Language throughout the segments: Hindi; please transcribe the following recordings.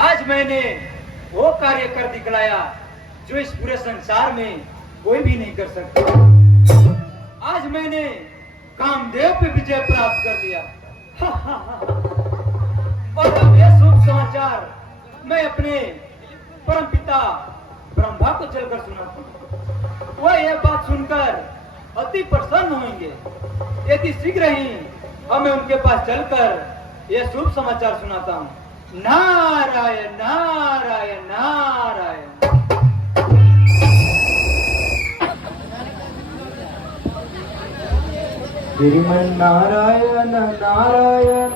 आज मैंने वो कार्य कर दिखलाया जो इस पूरे संसार में कोई भी नहीं कर सकता। आज मैंने कामदेव पे विजय प्राप्त कर लिया। और अब यह शुभ समाचार मैं अपने परमपिता ब्रह्मा को चलकर सुनाता हूँ। वह यह बात सुनकर अति प्रसन्न होंगे। यदि शीघ्र ही हमें उनके पास चलकर यह शुभ समाचार सुनाता हूँ। नारायण नारायण नारायण। श्रीमन नारायण नारायण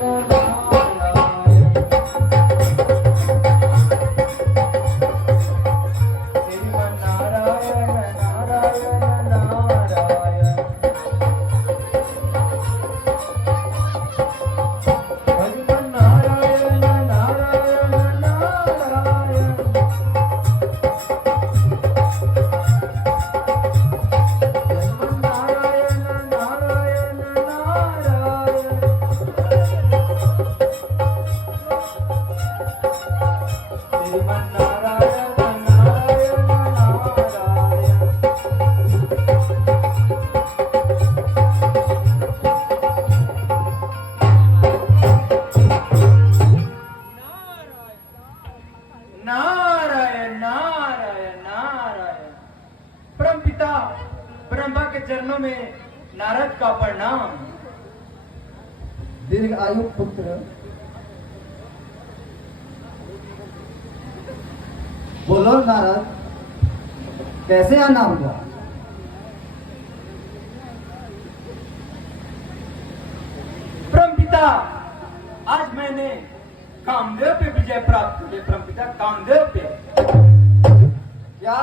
ब्रह्मा के चरणों में नारद का प्रणाम। दीर्घ आयु पुत्र। बोलो नारद, कैसे आना हुआ? ब्रह्मपिता, आज मैंने कामदेव पे विजय प्राप्त कर लिया। ब्रह्मपिता, कामदेव पे। क्या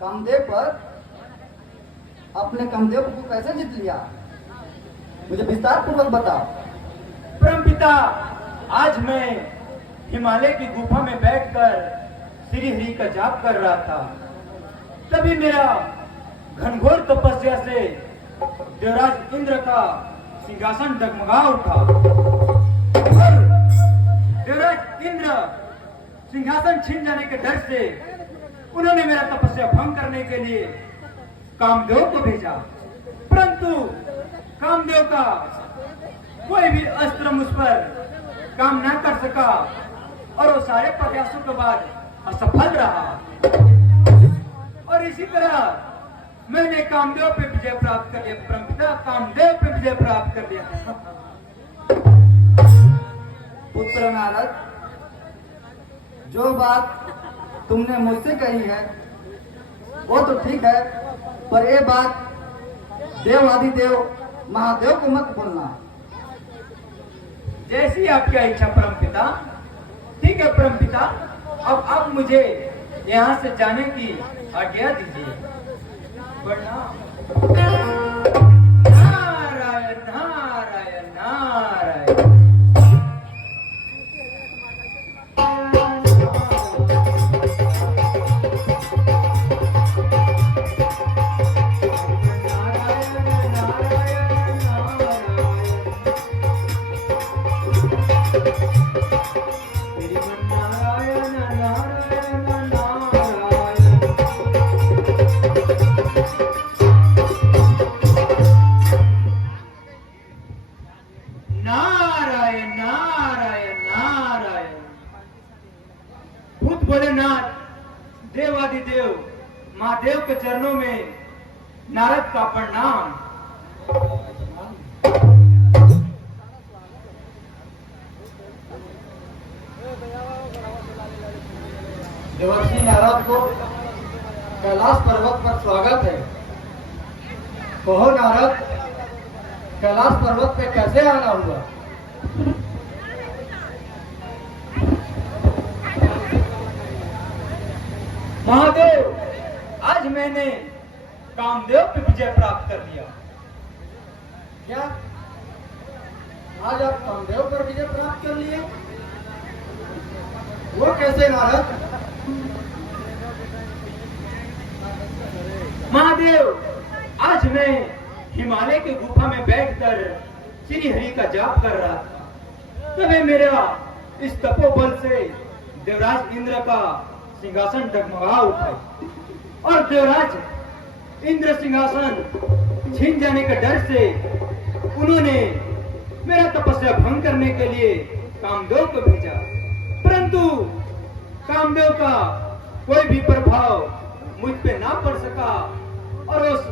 कामदेव पर? अपने कामदेव को कैसे जीत लिया? मुझे विस्तार पूर्वक बताओ। ब्रह्मपिता, आज मैं हिमालय की गुफा में बैठकर श्री हरि का जाप कर रहा था। तभी मेरा घनघोर तपस्या से देवराज इंद्र का सिंहासन डगमगा उठा और देवराज इंद्र सिंहासन छीन जाने के डर से उन्होंने मेरा तपस्या भंग करने के लिए कामदेव को भेजा। परंतु कामदेव का कोई भी अस्त्र मुझ पर काम न कर सका और वो सारे प्रयासों के बाद असफल रहा। और इसी तरह मैंने कामदेव पे विजय प्राप्त कर लिया। ब्रह्मपिता, कामदेव पे विजय प्राप्त कर लिया। पुत्र नारद, जो बात तुमने मुझसे कही है वो तो ठीक है, पर ये बात देव आदिदेव महादेव को मत बोलना। जैसी आपकी इच्छा परमपिता। ठीक है परमपिता, अब आप मुझे यहाँ से जाने की आज्ञा दीजिए। प्रणाम। नारायण नारायण नारायण। भोलेनाथ देवादिदेव महादेव के चरणों में नारद का प्रणाम। देवर्षि नारद को कैलाश पर्वत पर स्वागत है। कहो नारद, कैलाश पर्वत पे कैसे आना हुआ? महादेव, आज मैंने कामदेव पे विजय प्राप्त कर लिया। क्या आज आप कामदेव पर विजय प्राप्त कर लिए? वो कैसे नारद? महादेव, आज मैं हिमालय की गुफा में बैठकर श्री हरि का जाप कर रहा था, तभी मेरा इस तपोबल से देवराज इंद्र का सिंहासन डगमगा उठा और देवराज इंद्र सिंहासन छीन जाने के डर से उन्होंने मेरा तपस्या भंग करने के लिए कामदेव को भेजा, परंतु कामदेव का कोई भी प्रभाव मुझ पे ना पड़ सका और उस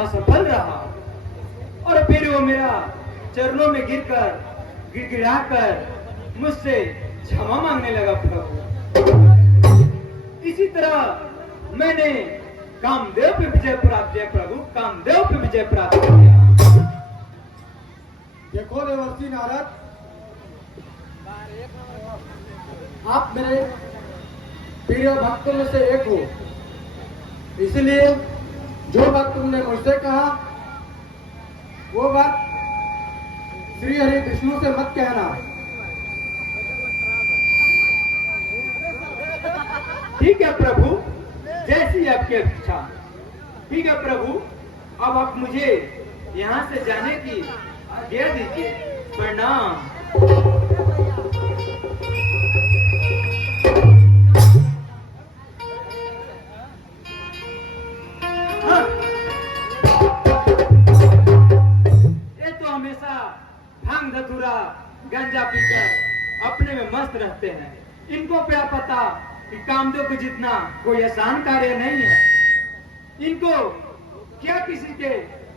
असफल रहा। और फिर वो मेरा चरणों में गिरकर गिड़गिड़ाकर मुझसे क्षमा मांगने लगा प्रभु। इसी तरह मैंने कामदेव पे विजय प्राप्त किया प्रभु, कामदेव पे विजय प्राप्त किया। देखो देवर्षि नारद, आप मेरे प्रिय भक्तों में से एक हो, इसलिए जो बात तुमने मुझसे कहा वो बात श्री हरि विष्णु से मत कहना। ठीक है प्रभु, जैसी आपकी इच्छा। ठीक है प्रभु, अब आप मुझे यहाँ से जाने की आज्ञा दीजिए। प्रणाम। हाँ। ये तो हमेशा भांग धतूरा गांजा पीकर अपने में मस्त रहते हैं। इनको क्या पता कि कामदेव को जितना कोई आसान कार्य नहीं है। इनको क्या किसी के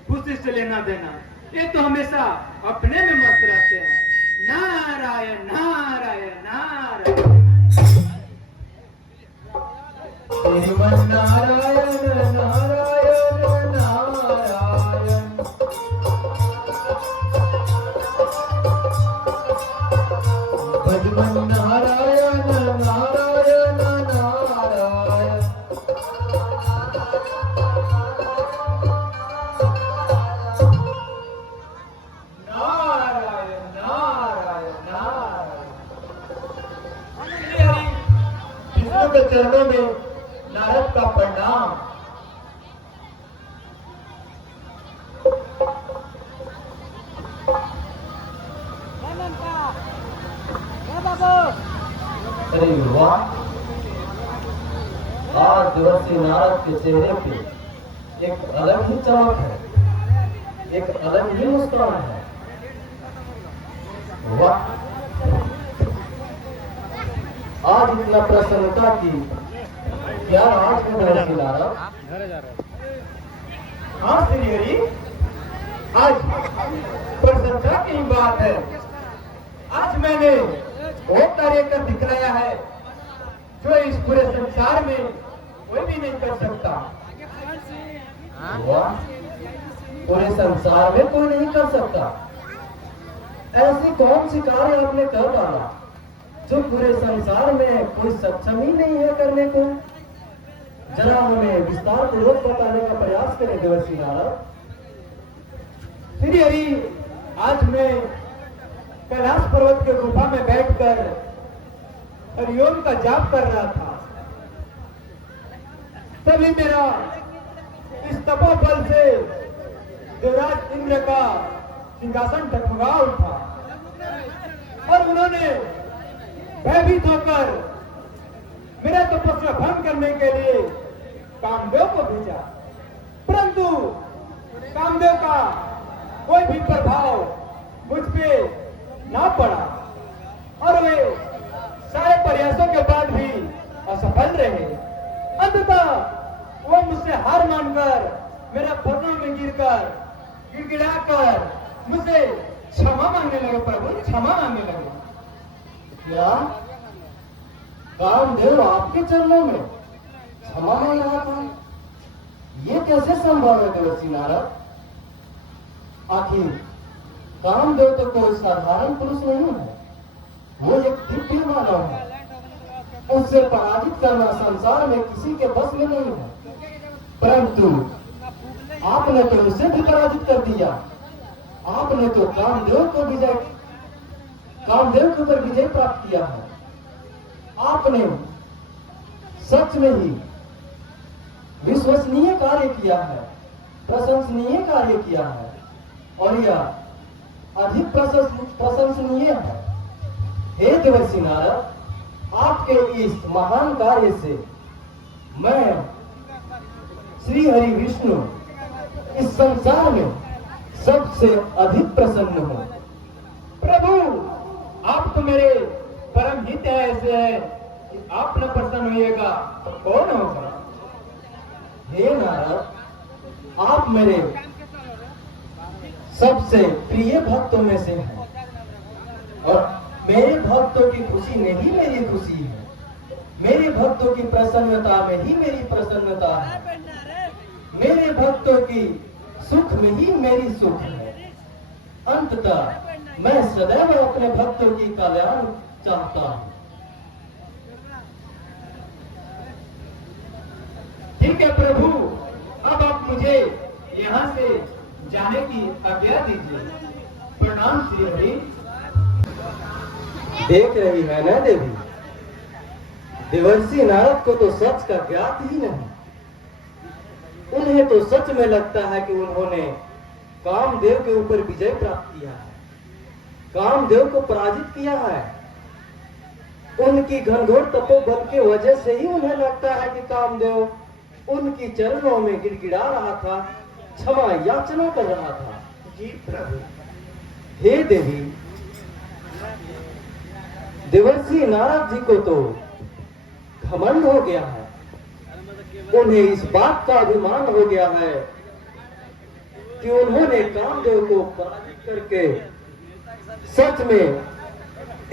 खुशी से लेना देना। ये तो हमेशा अपने में मस्त रहते हैं। नारायण नारायण नारायण। नारायण नारायण नारायण। भजमन नारायण नारायण नारायण। नारायण नारायण नारायण। विष्णु के चरणों में नारद का प्रणाम। अरे वाह, आज देवर्षि नारद के चेहरे पे एक अलग ही चमक है, एक अलग ही मुस्कान है। वाह, आज इतना प्रसन्नता की क्या राज है देवर्षि नारद। हाँ श्री हरि, आज प्रशंसा की बात है। आज मैंने वो कार्य कर दिखलाया है जो इस पूरे संसार में कोई भी नहीं कर सकता। वाह, पूरे संसार में कोई नहीं कर सकता। ऐसी कौन सी कार्य आपने कर डाला जो पूरे संसार में कोई सक्षम ही नहीं है करने को। जरा हमें विस्तार पूर्वक बताने का प्रयास करें देवर्षि नारद। श्री हरि, आज मैं कैलाश पर्वत के गुफा में बैठकर हरिओम का जाप कर रहा था, तभी मेरा इस तपोबल से देवराज इंद्र का सिंहासन डगमगा उठा और उन्होंने भयभीत होकर मेरा तपस्या भंग करने के लिए कामदेव को भेजा, परंतु कामदेव का कोई भी प्रभाव मुझ पे ना पड़ा और वे सारे प्रयासों के बाद भी असफल रहे। अंततः वो मुझसे हार मानकर मेरा चरणों में गिरकर गिड़गिड़ाकर मुझसे क्षमा मांगने लगे प्रभु, क्षमा मांगने लगे। क्या कामदेव आपके चरणों में क्षमा मांग रहा था? ये कैसे संभव है देवर्षि नारद? आखिर कामदेव तो कोई साधारण पुरुष नहीं है, वो एक दिव्य मानव है। उससे पराजित करना संसार में किसी के बस में नहीं है, परंतु आपने तो उसे भी पराजित कर दिया। आपने तो कामदेव के ऊपर विजय प्राप्त किया है। आपने सच में ही विश्वसनीय कार्य किया है, प्रशंसनीय कार्य किया है और यह अधिक प्रशंसनीय है। हे देवर्षि नारद, आपके इस महान कार्य से मैं श्री हरि विष्णु इस संसार में सबसे अधिक प्रसन्न हूँ। प्रभु, आप तो मेरे परम हित है, ऐसे है कि आप न प्रसन्न होइएगा तो कौन होगा। हे नारद, आप मेरे सबसे प्रिय भक्तों में से हैं और मेरे भक्तों की खुशी में ही मेरी खुशी है। मेरे भक्तों की प्रसन्नता में ही मेरी प्रसन्नता है। मेरे भक्तों की सुख में ही मेरी सुख है। अंततः मैं सदैव अपने भक्तों की कल्याण चाहता हूँ। ठीक है प्रभु, अब आप मुझे यहाँ से जाने की आज्ञा दीजिए। प्रणाम श्री हरि। देख रही है ना देवी, देवर्षि नारद को तो सच का ज्ञात ही नहीं। उन्हें तो सच में लगता है कि उन्होंने कामदेव के ऊपर विजय प्राप्त किया है, कामदेव को पराजित किया है। उनकी घनघोर तपोबल की वजह से ही उन्हें लगता है कि कामदेव उनकी चरणों में गिड़गिड़ा रहा था, क्षमा याचना कर रहा था। जी प्रभु। हे देवी, देवर्षि नारद जी को तो घमंड हो गया है। उन्हें इस बात का अभिमान हो गया है कि उन्होंने कामदेव को पराजित करके सच में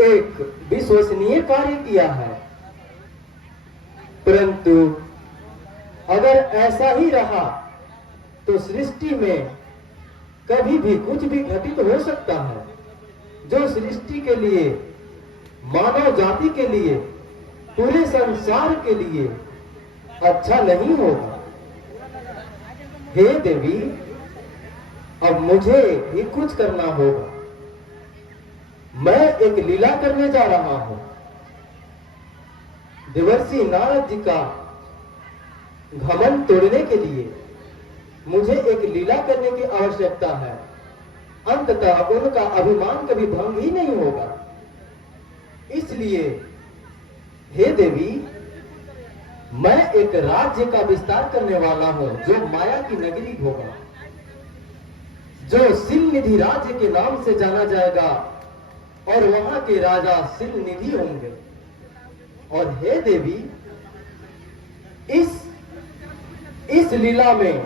एक विश्वसनीय कार्य किया है। परंतु अगर ऐसा ही रहा तो सृष्टि में कभी भी कुछ भी घटित हो सकता है जो सृष्टि के लिए, मानव जाति के लिए, पूरे संसार के लिए अच्छा नहीं होगा। हे देवी, अब मुझे ही कुछ करना होगा। मैं एक लीला करने जा रहा हूं। देवर्षि नारद जी का घमंड तोड़ने के लिए मुझे एक लीला करने की आवश्यकता है। अंततः उनका अभिमान कभी भंग ही नहीं होगा। इसलिए हे देवी, मैं एक राज्य का विस्तार करने वाला हूं जो माया की नगरी होगा, जो सिलनिधि राज्य के नाम से जाना जाएगा और वहां के राजा सिलनिधि होंगे। और हे देवी, इस लीला में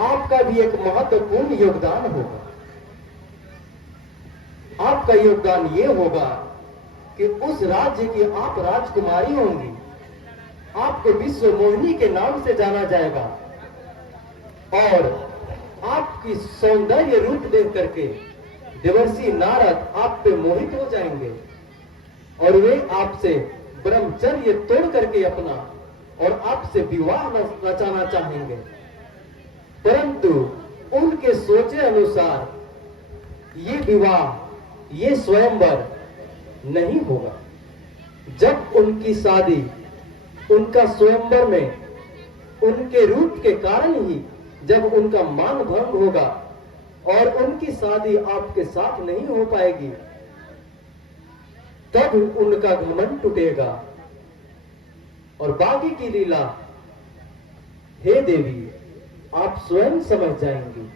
आपका भी एक महत्वपूर्ण योगदान होगा। आपका योगदान यह होगा कि उस राज्य की आप राजकुमारी होंगी। आपको विश्व मोहिनी के नाम से जाना जाएगा और आपकी सौंदर्य रूप देख करके देवर्षि नारद आप पे मोहित हो जाएंगे और वे आपसे ब्रह्मचर्य तोड़ करके अपना और आपसे विवाह रचाना चाहेंगे। परंतु उनके सोचे अनुसार ये विवाह, ये स्वयंवर नहीं होगा। जब उनकी शादी, उनका स्वयंवर में उनके रूप के कारण ही जब उनका मान भंग होगा और उनकी शादी आपके साथ नहीं हो पाएगी, तब उनका घमंड टूटेगा और बाकी की लीला, हे देवी, आप स्वयं समझ जाएंगी।